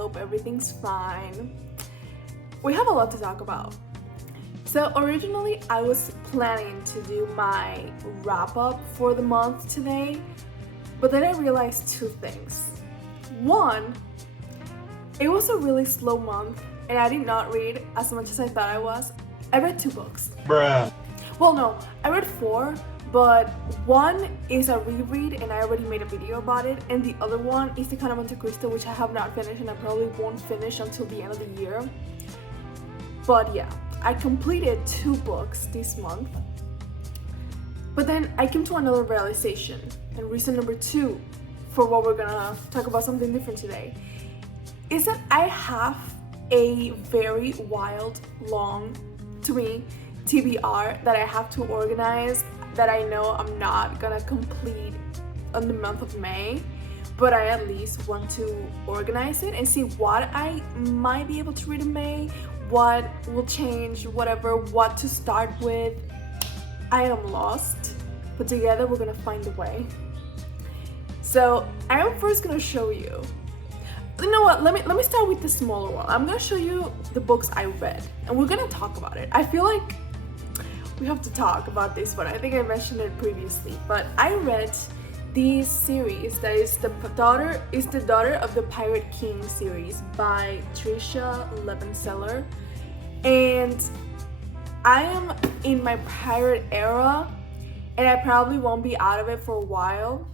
hope everything's fine. We have a lot to talk about. So originally I was planning to do my wrap up for the month today, but then I realized two things. One, it was a really slow month and I did not read as much as I thought I was. I read 2 books. Bruh. Well, no, I read 4, but one is a reread and I already made a video about it, and the other one is the Kind of Monte Cristo, which I have not finished and I probably won't finish until the end of the year. But yeah, I completed 2 books this month. But then I came to another realization, and reason number 2 for what we're gonna talk about something different today is that I have a very wild, long, to me, TBR that I have to organize that I know I'm not gonna complete on the month of May, but I at least want to organize it and see what I might be able to read in May, what will change, whatever, what to start with. I am lost, but together we're gonna find a way. So I am first gonna show you. You know what? Let me start with the smaller one. I'm gonna show you the books I read, and we're gonna talk about it. I feel like we have to talk about this one. I think I mentioned it previously, but I read the series that is the daughter of the Pirate King series by Tricia Levenseller, and I am in my pirate era and I probably won't be out of it for a while.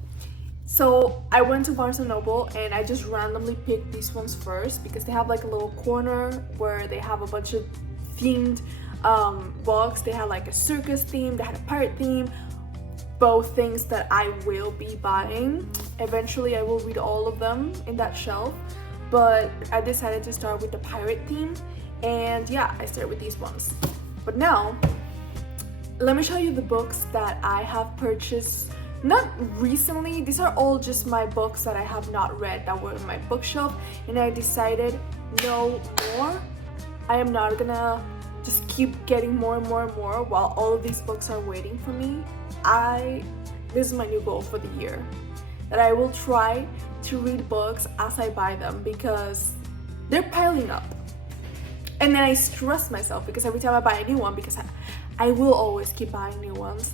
So I went to Barnes & Noble and I just randomly picked these ones first because they have like a little corner where they have a bunch of themed books. They had like a circus theme, they had a pirate theme, both things that I will be buying. Eventually I will read all of them in that shelf, but I decided to start with the pirate theme, and yeah, I started with these ones. But now let me show you the books that I have purchased, not recently. These are all just my books that I have not read that were in my bookshelf, and I decided no more. I am not gonna just keep getting more and more and more while all of these books are waiting for me. This is my new goal for the year, that I will try to read books as I buy them because they're piling up. And then I stress myself because every time I buy a new one, because I will always keep buying new ones.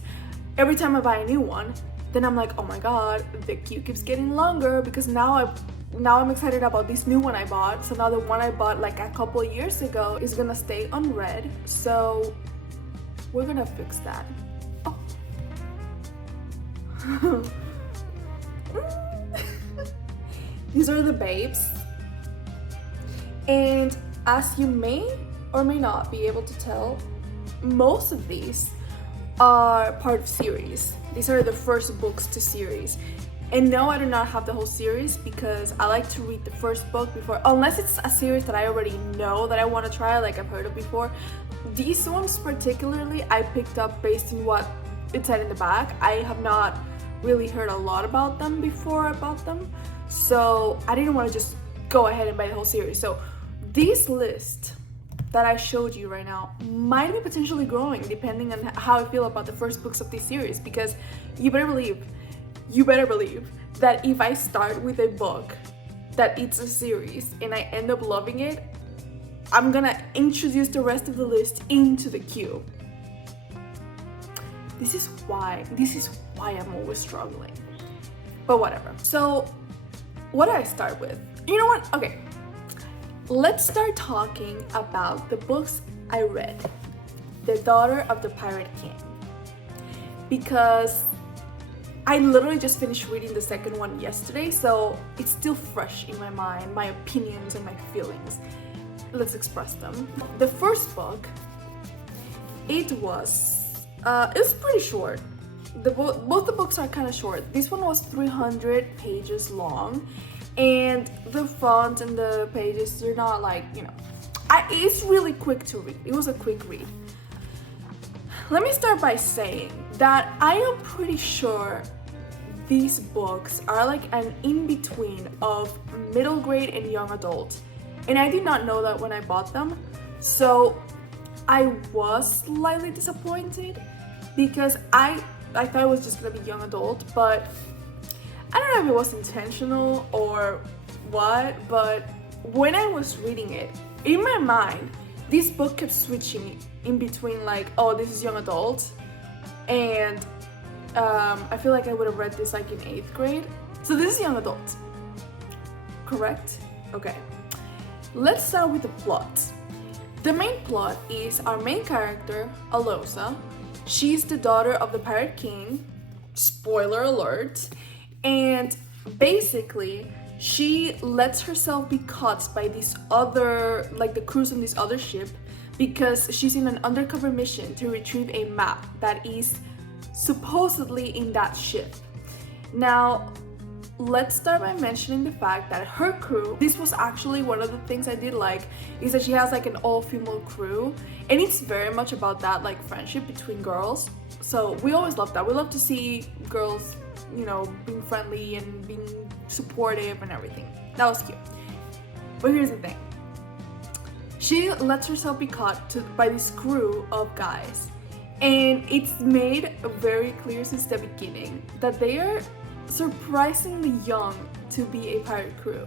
Every time I buy a new one, then I'm like, oh my god, the queue keeps getting longer because now I'm excited about this new one I bought. So now the one I bought like a couple of years ago is gonna stay unread. So we're gonna fix that. Oh. These are the babes. And as you may or may not be able to tell, most of these are part of series. These are the first books to series. And no, I do not have the whole series because I like to read the first book before, unless it's a series that I already know that I want to try, like I've heard of before. These ones particularly I picked up based on what it said in the back. I have not really heard a lot about them before I bought them, so I didn't want to just go ahead and buy the whole series. So this list that I showed you right now might be potentially growing depending on how I feel about the first books of this series, because you better believe that if I start with a book that it's a series and I end up loving it, I'm gonna introduce the rest of the list into the queue. This is why I'm always struggling, but whatever. So what do I start with? You know what? Okay, let's start talking about the books I read. The Daughter of the Pirate King, because I literally just finished reading the second one yesterday, so it's still fresh in my mind, my opinions and my feelings. Let's express them. The first book, it was pretty short. Both the books are kind of short. This one was 300 pages long, and the font and the pages, they're not like, you know, it's really quick to read. It was a quick read. Let me start by saying that I am pretty sure these books are like an in-between of middle grade and young adult, and I did not know that when I bought them, so I was slightly disappointed because I thought it was just gonna be young adult, but I don't know if it was intentional or what, but when I was reading it, in my mind, this book kept switching in between like, oh, this is young adult, and I feel like I would have read this like in 8th grade. So this is young adult, correct? Okay. Let's start with the plot. The main plot is our main character, Alosa. She's the daughter of the Pirate King, spoiler alert, and basically she lets herself be caught by these other, like the crews on this other ship, because she's in an undercover mission to retrieve a map that is supposedly in that ship. Now, let's start by mentioning the fact that her crew, this was actually one of the things I did like, is that she has like an all-female crew, and it's very much about that like friendship between girls. So we always love that. We love to see girls, you know, being friendly and being supportive and everything. That was cute. But here's the thing. She lets herself be caught by this crew of guys, and it's made very clear since the beginning that they are surprisingly young to be a pirate crew.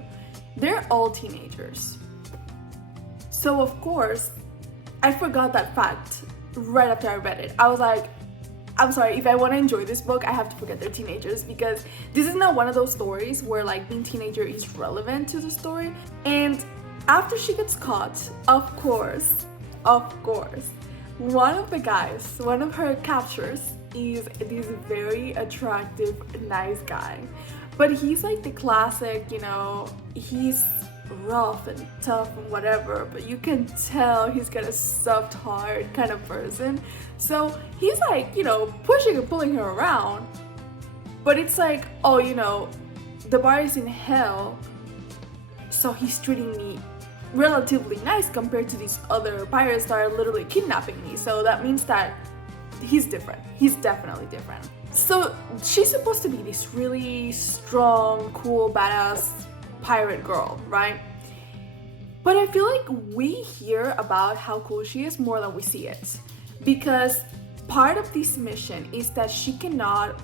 They're all teenagers. So of course, I forgot that fact right after I read it. I was like, I'm sorry, if I want to enjoy this book, I have to forget they're teenagers, because this is not one of those stories where like being teenager is relevant to the story. And after she gets caught, of course, one of the guys, one of her captors, is this very attractive, nice guy. But he's like the classic, you know, he's rough and tough and whatever, but you can tell he's got a soft heart kind of person. So he's like, you know, pushing and pulling her around, but it's like, oh, you know, the bar is in hell, so he's treating me relatively nice compared to these other pirates that are literally kidnapping me. So that means that he's different. He's definitely different. So she's supposed to be this really strong, cool, badass pirate girl, right? But I feel like we hear about how cool she is more than we see it, because part of this mission is that she cannot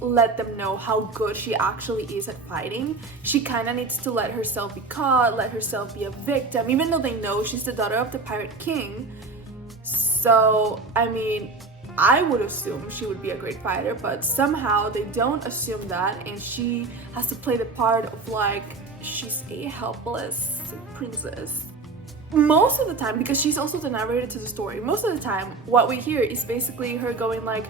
let them know how good she actually is at fighting. She kind of needs to let herself be caught, let herself be a victim, even though they know she's the daughter of the Pirate King. So, I mean, I would assume she would be a great fighter, but somehow they don't assume that, and she has to play the part of like, she's a helpless princess. Most of the time, because she's also the narrator to the story, most of the time what we hear is basically her going like,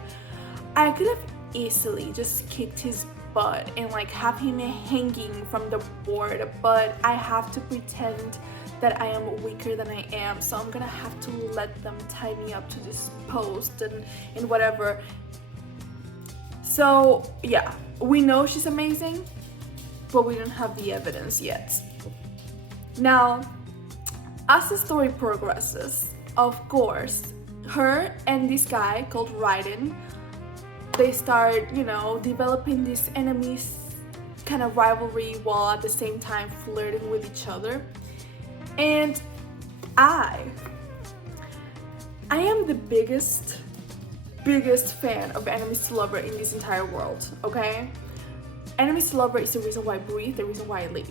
I could have easily just kicked his butt and like have him hanging from the board, but I have to pretend that I am weaker than I am, so I'm gonna have to let them tie me up to this post and whatever. So yeah, we know she's amazing, but we don't have the evidence yet. Now, as the story progresses, of course, her and this guy called Raiden, they start, you know, developing this enemies kind of rivalry while at the same time flirting with each other. And I am the biggest fan of enemies to lover in this entire world, okay? Enemies to lover is the reason why I breathe, the reason why I live.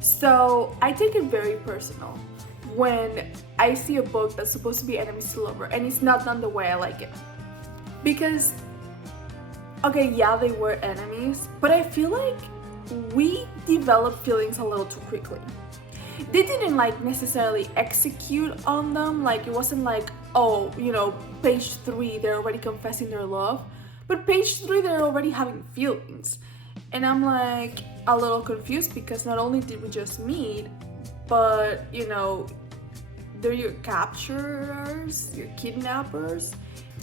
So I take it very personal when I see a book that's supposed to be enemies to lover and it's not done the way I like it. Because, okay, yeah, they were enemies, but I feel like we developed feelings a little too quickly. They didn't like necessarily execute on them, like it wasn't like, oh, you know, page 3 they're already confessing their love, but page 3 they're already having feelings. And I'm like a little confused, because not only did we just meet, but you know, they're your capturers, your kidnappers.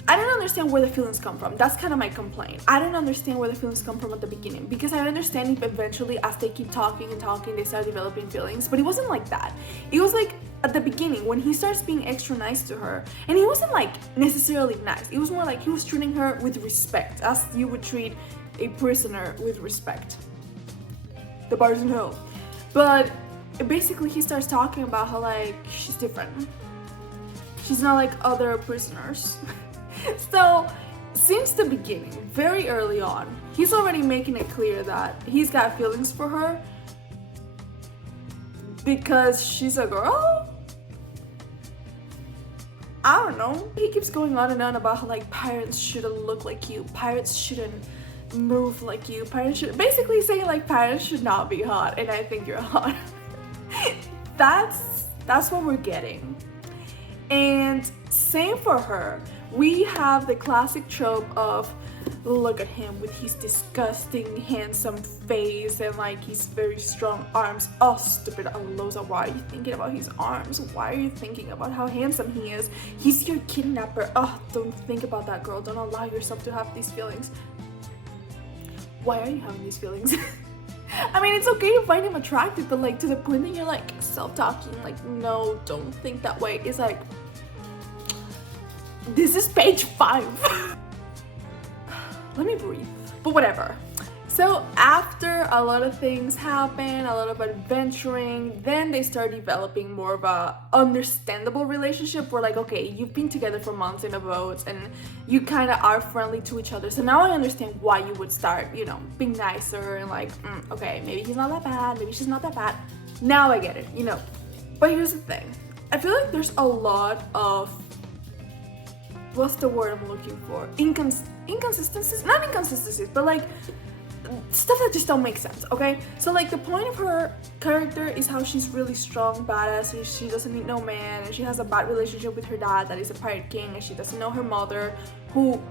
I don't understand where the feelings come from. That's kind of my complaint. I don't understand where the feelings come from at the beginning, because I understand if eventually as they keep talking and talking they start developing feelings, but it wasn't like that. It was like at the beginning when he starts being extra nice to her, and he wasn't like necessarily nice. It was more like he was treating her with respect, as you would treat a prisoner with respect. The bar's in hell. But basically he starts talking about how like she's different. She's not like other prisoners. So since the beginning, very early on, he's already making it clear that he's got feelings for her. because she's a girl? I don't know. He keeps going on and on about how like pirates shouldn't look like you, pirates shouldn't move like you, pirates should basically saying like pirates should not be hot, and I think you're hot. That's what we're getting. And same for her. We have the classic trope of look at him with his disgusting handsome face and like his very strong arms. Oh, stupid Alosa, why are you thinking about his arms? Why are you thinking about how handsome he is? He's your kidnapper. Oh, don't think about that, girl. Don't allow yourself to have these feelings. Why are you having these feelings? I mean, it's okay to find him attractive, but like to the point that you're like self-talking, like no, don't think that way. It's like, this is page 5. Let me breathe. But whatever. So after a lot of things happen, a lot of adventuring, then they start developing more of a understandable relationship where like, okay, you've been together for months in a boat and you kind of are friendly to each other. So now I understand why you would start, you know, being nicer and like, okay, maybe he's not that bad, maybe she's not that bad. Now I get it, you know. But here's the thing. I feel like there's a lot of, what's the word I'm looking for? Inconsistencies? Not inconsistencies, but like stuff that just don't make sense, okay? So like the point of her character is how she's really strong, badass, and she doesn't need no man, and she has a bad relationship with her dad that is a pirate king, and she doesn't know her mother, who,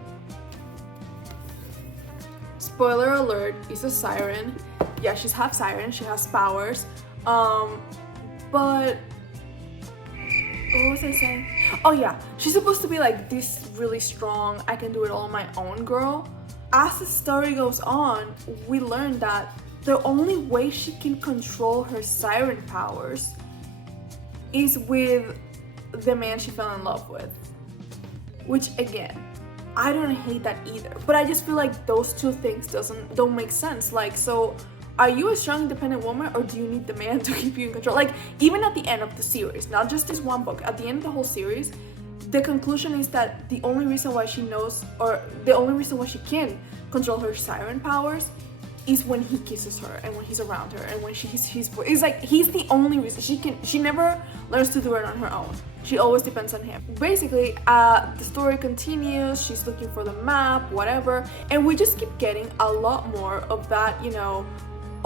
spoiler alert, is a siren. Yeah, she's half siren, she has powers, but what was I saying? Oh yeah, she's supposed to be like this really strong, I can do it all on my own girl. As the story goes on, we learn that the only way she can control her siren powers is with the man she fell in love with. Which again, I don't hate that either, but I just feel like those two things don't make sense. Like, so are you a strong independent woman, or do you need the man to keep you in control? Like, even at the end of the series, not just this one book, at the end of the whole series, the conclusion is that the only reason why she knows, or the only reason why she can control her siren powers is when he kisses her and when he's around her and when it's like he's the only reason she never learns to do it on her own. She always depends on him. Basically, the story continues, she's looking for the map, whatever, and we just keep getting a lot more of that, you know,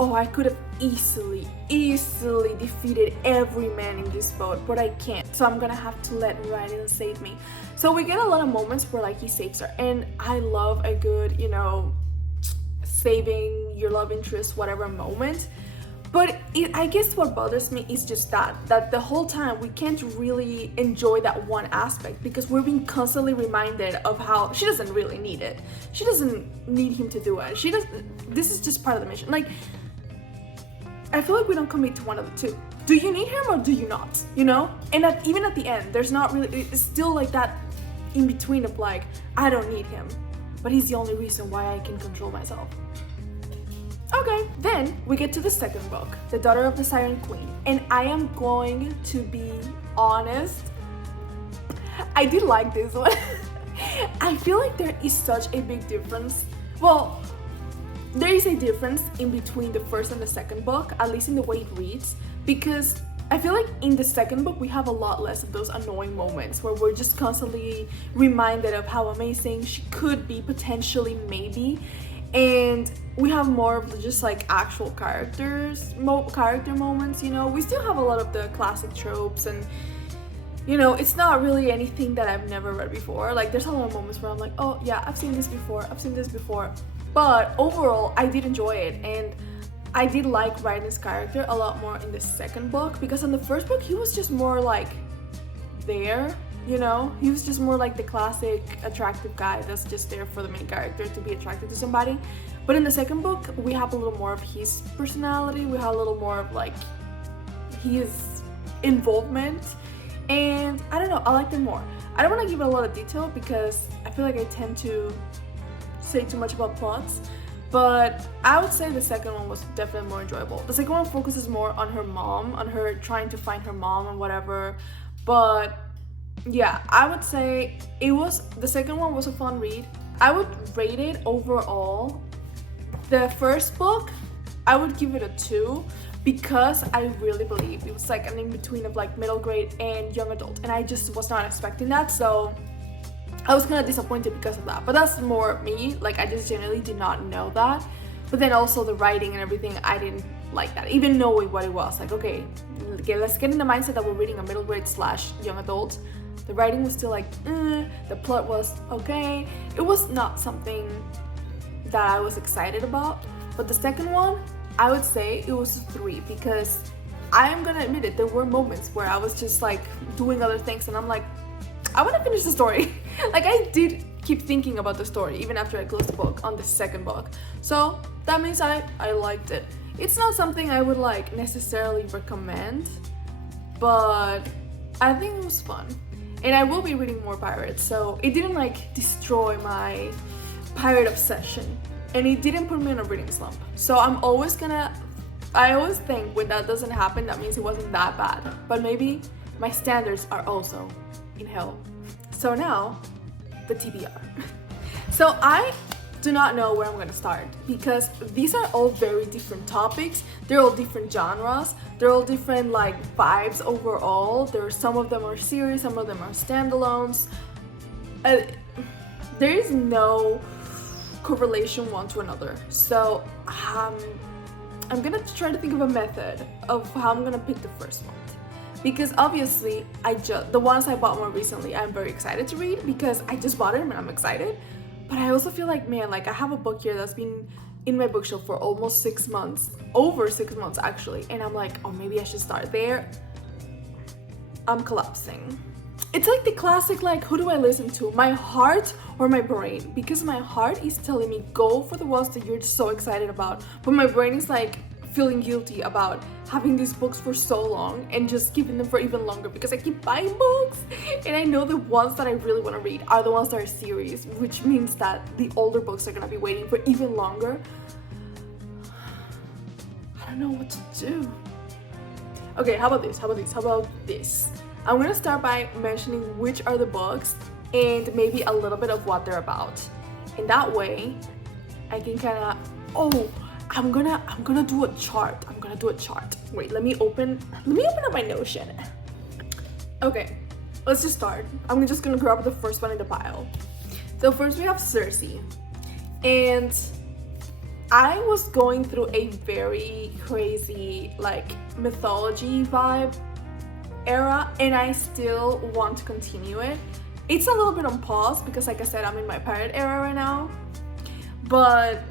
oh, I could have easily defeated every man in this boat, but I can't. So I'm gonna have to let Raiden save me. So we get a lot of moments where like he saves her, and I love a good, you know, saving your love interest, whatever moment. But I guess what bothers me is just that the whole time we can't really enjoy that one aspect because we're being constantly reminded of how she doesn't really need it. She doesn't need him to do it. This is just part of the mission. Like, I feel like we don't commit to one of the two. Do you need him or do you not? You know? And even at the end, there's not really, it's still like that in between of like, I don't need him, but he's the only reason why I can control myself. Okay, then we get to the second book, The Daughter of the Siren Queen. And I am going to be honest, I did like this one. I feel like there is such a big difference. Well, there is a difference in between the first and the second book, at least in the way it reads, because I feel like in the second book we have a lot less of those annoying moments where we're just constantly reminded of how amazing she could be, potentially, maybe, and we have more of just like actual character moments, you know. We still have a lot of the classic tropes, and you know, it's not really anything that I've never read before. Like, there's a lot of moments where I'm like, oh yeah, I've seen this before, but overall I did enjoy it, and I did like Raiden's character a lot more in the second book, because in the first book he was just more like there, you know, he was just more like the classic attractive guy that's just there for the main character to be attracted to somebody. But in the second book we have a little more of his personality, we have a little more of like his involvement, and I don't know, I liked it more. I don't want to give it a lot of detail because I feel like I tend to say too much about plots, but I would say the second one was definitely more enjoyable. The second one focuses more on her mom, on her trying to find her mom and whatever, but yeah, I would say the second one was a fun read. I would rate it overall. The first book, I would give it a 2, because I really believe it was like an in-between of like middle grade and young adult, and I just was not expecting that, so I was kind of disappointed because of that. But that's more me, like I just generally did not know that. But then also the writing and everything, I didn't like that, even knowing what it was. Like, okay, let's get in the mindset that we're reading a middle grade / young adult. The writing was still like, the plot was okay. It was not something that I was excited about. But the second one, I would say it was a 3, because I am gonna admit it, there were moments where I was just like doing other things and I'm like, I want to finish the story. Like I did keep thinking about the story even after I closed the book on the second book. So that means I liked it. It's not something I would like necessarily recommend, but I think it was fun. And I will be reading more pirates, so it didn't like destroy my pirate obsession, and it didn't put me in a reading slump. So I always think when that doesn't happen, that means it wasn't that bad, but maybe my standards are also in hell. So now, the TBR. So I do not know where I'm gonna start, because these are all very different topics. They're all different genres. They're all different like vibes overall. Some of them are series, some of them are standalones. There is no correlation one to another. So I'm gonna try to think of a method of how I'm gonna pick the first one. Because obviously, the ones I bought more recently, I'm very excited to read because I just bought them and I'm excited. But I also feel like, man, like I have a book here that's been in my bookshelf for almost 6 months, over 6 months actually, and I'm like, oh, maybe I should start there. I'm collapsing. It's like the classic, like, who do I listen to? My heart or my brain? Because my heart is telling me go for the ones that you're so excited about, but my brain is like feeling guilty about having these books for so long and just keeping them for even longer because I keep buying books, and I know the ones that I really want to read are the ones that are series, which means that the older books are gonna be waiting for even longer. I don't know what to do. Okay, how about this? I'm gonna start by mentioning which are the books and maybe a little bit of what they're about. And that way I can kind of, I'm gonna do a chart. Wait, let me open up my Notion. Okay, let's just start. I'm just gonna grab the first one in the pile. So first we have Circe. And I was going through a very crazy like mythology vibe era, and I still want to continue it. It's a little bit on pause because, like I said, I'm in my pirate era right now, but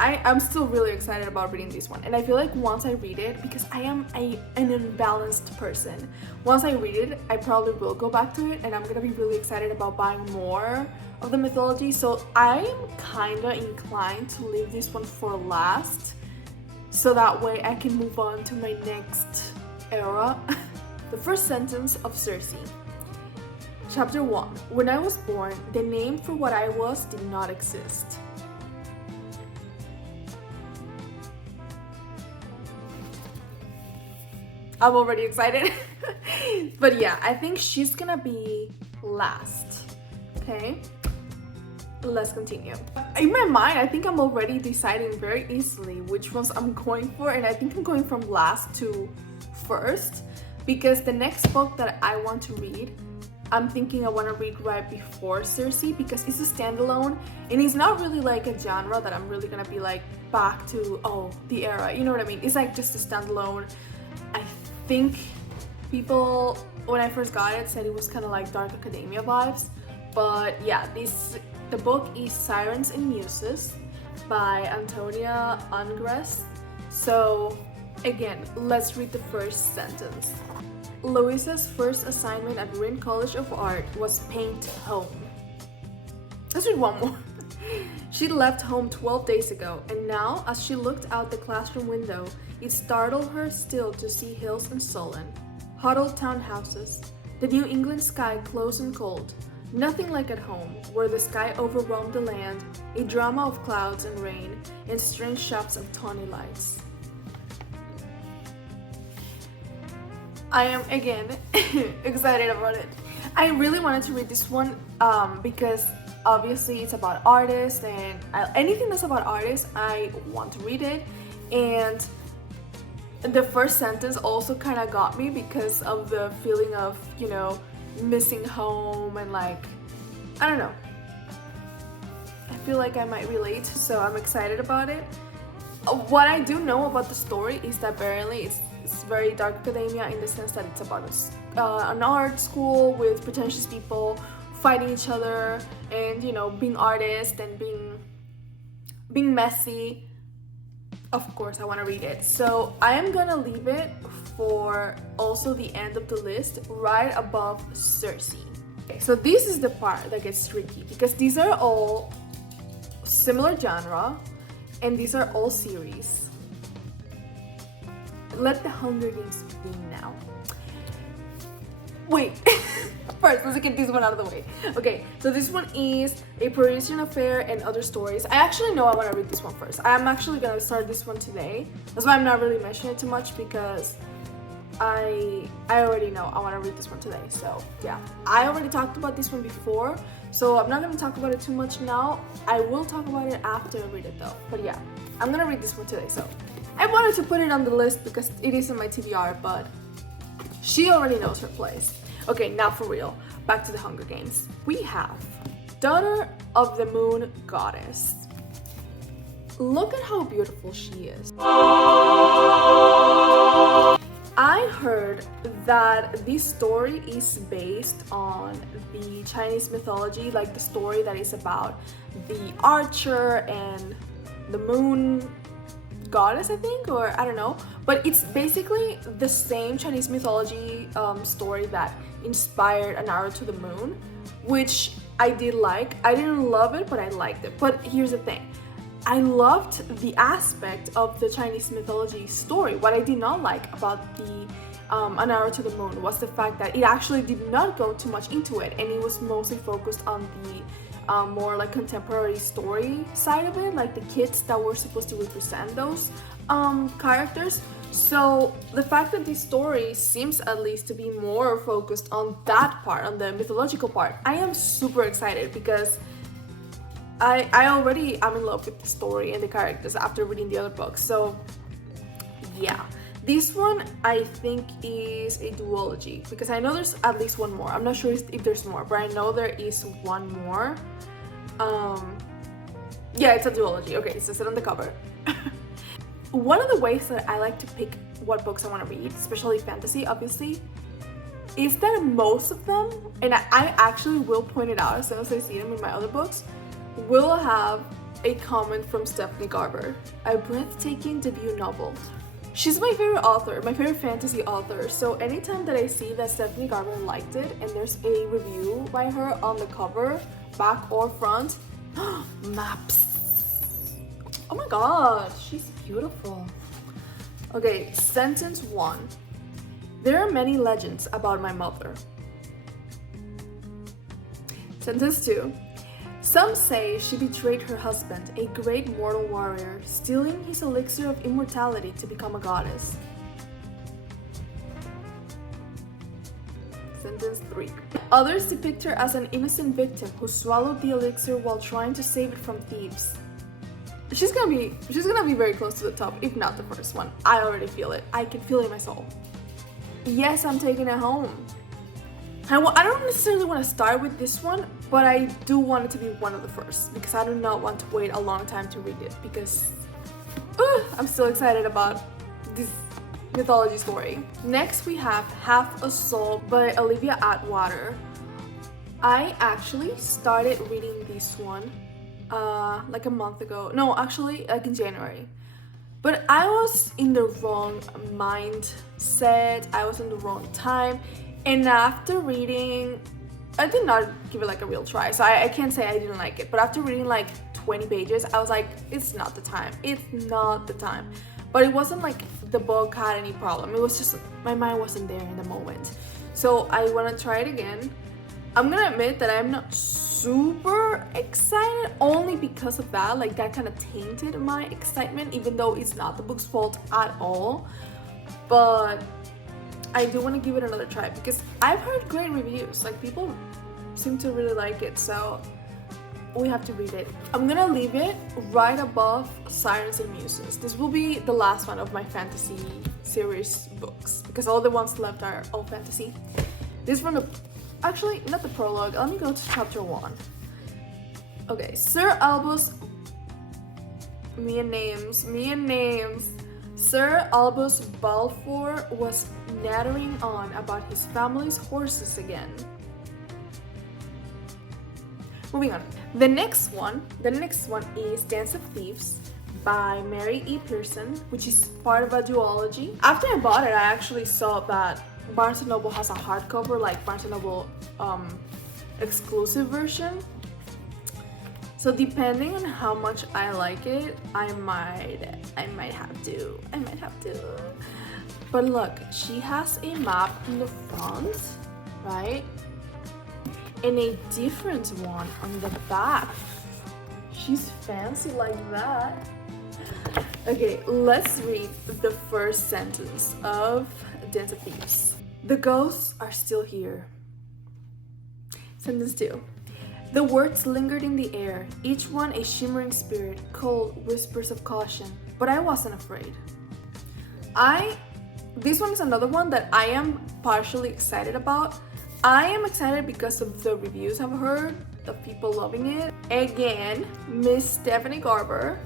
I'm still really excited about reading this one. And I feel like once I read it, because I am an unbalanced person, once I read it, I probably will go back to it, and I'm gonna be really excited about buying more of the mythology. So I'm kinda inclined to leave this one for last, so that way I can move on to my next era. The first sentence of Circe. Chapter 1. When I was born, the name for what I was did not exist. I'm already excited. But yeah, I think she's gonna be last. Okay, let's continue. In my mind, I think I'm already deciding very easily which ones I'm going for, and I think I'm going from last to first, because the next book that I want to read, I'm thinking I want to read right before Circe, because it's a standalone and it's not really like a genre that I'm really gonna be like back to, the era, you know what I mean? It's like just a standalone. I think people, when I first got it, said it was kind of like Dark Academia vibes, but yeah, the book is Sirens and Muses by Antonia Ungress. So again, let's read the first sentence. Louisa's first assignment at Rin College of Art was paint home. Let's read one more. She left home 12 days ago, and now, as she looked out the classroom window, it startled her still to see hills and sullen, huddled townhouses, the New England sky close and cold, nothing like at home, where the sky overwhelmed the land, a drama of clouds and rain, and strange shafts of tawny lights. I am, again, excited about it. I really wanted to read this one because obviously it's about artists, and anything that's about artists, I want to read it. And the first sentence also kind of got me because of the feeling of, you know, missing home and like, I don't know. I feel like I might relate, so I'm excited about it. What I do know about the story is that apparently it's very dark academia in the sense that it's about an art school with pretentious people fighting each other and, you know, being artists and being messy. Of course, I want to read it. So I am gonna leave it for also the end of the list, right above Cersei. Okay, so this is the part that gets tricky because these are all similar genre and these are all series. Let the Hunger Games begin now. Wait, first let's get this one out of the way. Okay, so this one is A Parisian Affair and Other Stories. I actually know I want to read this one first. I'm actually gonna start this one today. That's why I'm not really mentioning it too much because I already know I want to read this one today. So yeah, I already talked about this one before, so I'm not gonna talk about it too much now. I will talk about it after I read it though. But yeah, I'm gonna read this one today. So I wanted to put it on the list because it is in my TBR, but she already knows her place. Okay, now for real, back to the Hunger Games. We have Daughter of the Moon Goddess. Look at how beautiful she is. I heard that this story is based on the Chinese mythology, like the story that is about the archer and the moon goddess, I think, or I don't know, but it's basically the same Chinese mythology story that inspired An Arrow to the Moon, which I did like. I didn't love it, but I liked it. But here's the thing, I loved the aspect of the Chinese mythology story. What I did not like about the An Arrow to the Moon was the fact that it actually did not go too much into it, and it was mostly focused on the more like contemporary story side of it, like the kids that were supposed to represent those characters. So the fact that this story seems at least to be more focused on that part, on the mythological part, I am super excited because I already am in love with the story and the characters after reading the other books. So yeah, this one I think is a duology because I know there's at least one more. I'm not sure if there's more, but I know there is one more. Yeah, it's a duology. Okay, it says it on the cover. One of the ways that I like to pick what books I want to read, especially fantasy, obviously, is that most of them, and I actually will point it out as soon as I see them in my other books, will have a comment from Stephanie Garber, a breathtaking debut novel. She's my favorite author, my favorite fantasy author, so anytime that I see that Stephanie Garber liked it and there's a review by her on the cover, back or front, maps. Oh my god, she's beautiful. Okay, sentence 1. There are many legends about my mother. Sentence 2. Some say she betrayed her husband, a great mortal warrior, stealing his elixir of immortality to become a goddess. Sentence 3. Others depict her as an innocent victim who swallowed the elixir while trying to save it from thieves. She's gonna be very close to the top, if not the first one. I already feel it. I can feel it in my soul. Yes, I'm taking it home. I don't necessarily want to start with this one, but I do want it to be one of the first because I do not want to wait a long time to read it because I'm still excited about this mythology story. Next we have Half a Soul by Olivia Atwater. I actually started reading this one like a month ago. No, actually like in January. But I was in the wrong mindset, I was in the wrong time. And after reading, I did not give it like a real try, so I can't say I didn't like it. But after reading like 20 pages, I was like, it's not the time. It's not the time. But it wasn't like the book had any problem. It was just my mind wasn't there in the moment. So I want to try it again. I'm gonna admit that I'm not super excited only because of that. Like that kind of tainted my excitement, even though it's not the book's fault at all. But I do want to give it another try because I've heard great reviews. Like people seem to really like it, so we have to read it. I'm gonna leave it right above Sirens and Muses. This will be the last one of my fantasy series books because all the ones left are all fantasy. This from the, actually not the prologue, let me go to chapter 1. Okay, Sir Albus, me and names. Sir Albus Balfour was nattering on about his family's horses again. Moving on. The next one is Dance of Thieves by Mary E. Pearson, which is part of a duology. After I bought it, I actually saw that Barnes & Noble has a hardcover, like Barnes & Noble exclusive version. So depending on how much I like it, I might have to. But look, she has a map in the front, right? And a different one on the back. She's fancy like that. Okay, let's read the first sentence of Dance of Thieves. The ghosts are still here. Sentence 2. The words lingered in the air, each one a shimmering spirit, cold whispers of caution, but I wasn't afraid. This one is another one that I am partially excited about. I am excited because of the reviews I've heard of people loving it. Again, Miss Stephanie Garber,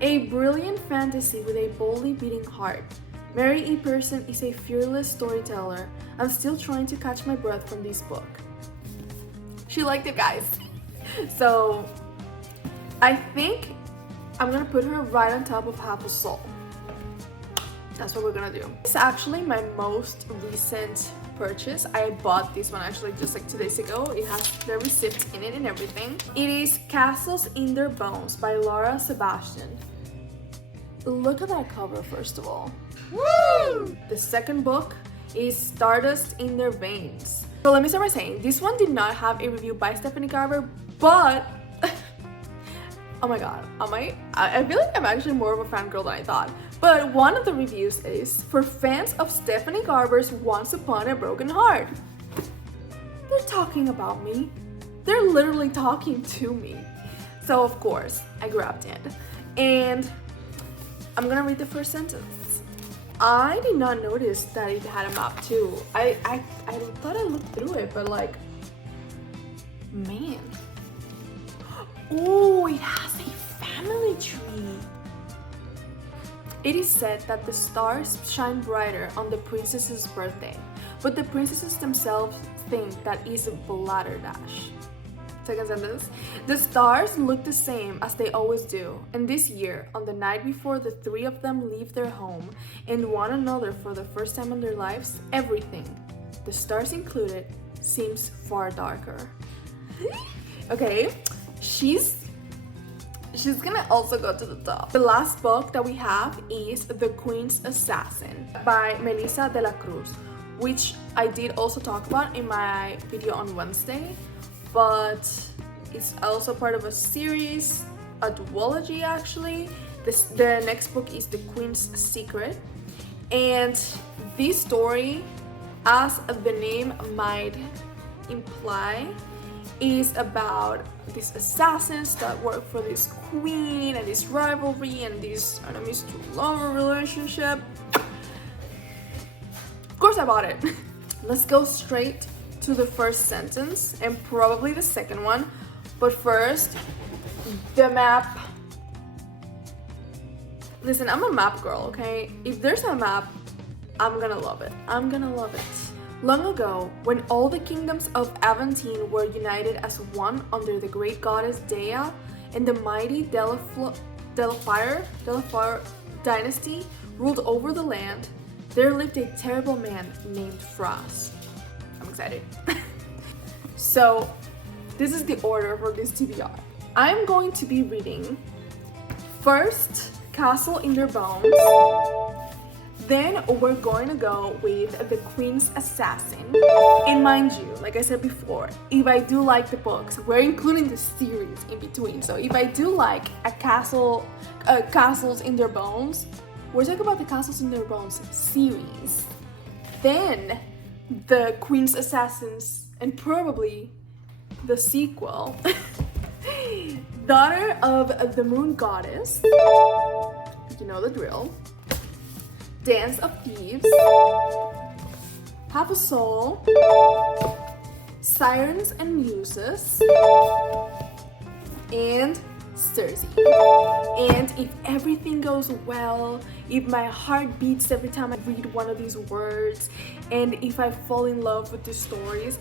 a brilliant fantasy with a boldly beating heart. Mary E. Pearson is a fearless storyteller. I'm still trying to catch my breath from this book. She liked it, guys. So I think I'm gonna put her right on top of Half a Soul. That's what we're gonna do. It's actually my most recent purchase. I bought this one actually just like 2 days ago. It has the receipt in it and everything. It is Castles in Their Bones by Laura Sebastian. Look at that cover first of all. Woo! The second book is Stardust in Their Veins. So let me start by saying this one did not have a review by Stephanie Garber, but oh my god, I feel like I'm actually more of a fangirl than I thought. But one of the reviews is for fans of Stephanie Garber's Once Upon a Broken Heart. They're talking about me. They're literally talking to me. So of course, I grabbed it. And I'm gonna read the first sentence. I did not notice that it had a map too. I thought I looked through it, but like, man. Oh, it has a family tree. It is said that the stars shine brighter on the princess's birthday, but the princesses themselves think that is a balderdash. Second sentence. The stars look the same as they always do, and this year, on the night before the three of them leave their home and one another for the first time in their lives, everything, the stars included, seems far darker. Okay, she's gonna also go to the top. The last book that we have is The Queen's Assassin by Melissa de la Cruz, which I did also talk about in my video on Wednesday, but it's also part of a series, a duology actually. The next book is The Queen's Secret, and this story, as the name might imply, is about these assassins that work for this queen and this rivalry and this enemies to lover relationship. Of course I bought it. Let's go straight to the first sentence and probably the second one, but first, the map. Listen, I'm a map girl, okay? If there's a map, I'm gonna love it. I'm gonna love it. Long ago, when all the kingdoms of Aventine were united as one under the great goddess Dea and the mighty Delafire dynasty ruled over the land, there lived a terrible man named Frost. I'm excited. So, this is the order for this TBR. I'm going to be reading first Castle in Their Bones. Then we're going to go with The Queen's Assassin. And mind you, like I said before, if I do like the books, we're including the series in between. So if I do like Castles in Their Bones, we're talking about the Castles in Their Bones series. Then The Queen's Assassins, and probably the sequel, Daughter of the Moon Goddess, you know the drill. Dance of Thieves, Have a Soul, Sirens and Muses, and Circe. And if everything goes well, if my heart beats every time I read one of these words, and if I fall in love with the stories,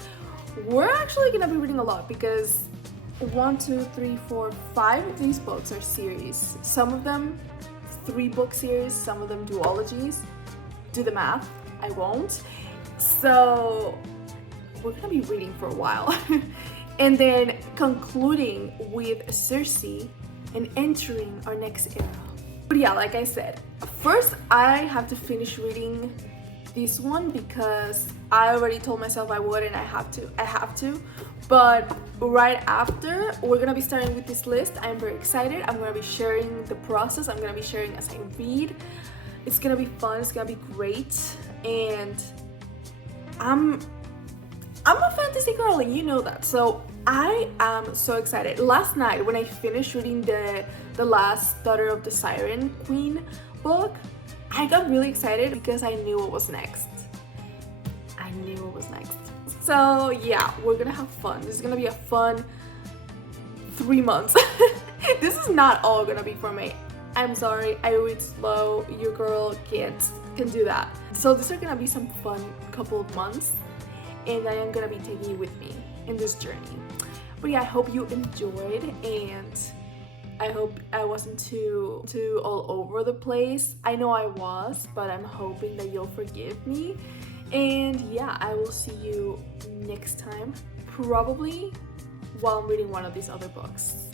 we're actually gonna be reading a lot, because 1, 2, 3, 4, 5 of these books are series. Some of them 3-book series, some of them duologies. Do the math, I won't. So we're gonna be reading for a while. And then concluding with Circe and entering our next era. But yeah, like I said, first I have to finish reading this one because I already told myself I would, and I have to. But right after, we're gonna be starting with this list. I'm very excited. I'm gonna be sharing the process. I'm gonna be sharing as I read. It's gonna be fun, it's gonna be great. And I'm a fantasy girl, and you know that. So I am so excited. Last night when I finished reading the last Daughter of the Siren Queen book, I got really excited because I knew what was next. So yeah, we're gonna have fun. This is gonna be a fun 3 months. This is not all gonna be for me. I'm sorry, I read slow. Your girl can do that. So these are gonna be some fun couple of months, and I am gonna be taking you with me in this journey. But yeah, I hope you enjoyed, and I hope I wasn't too all over the place. I know I was, but I'm hoping that you'll forgive me. And yeah, I will see you next time, probably while I'm reading one of these other books.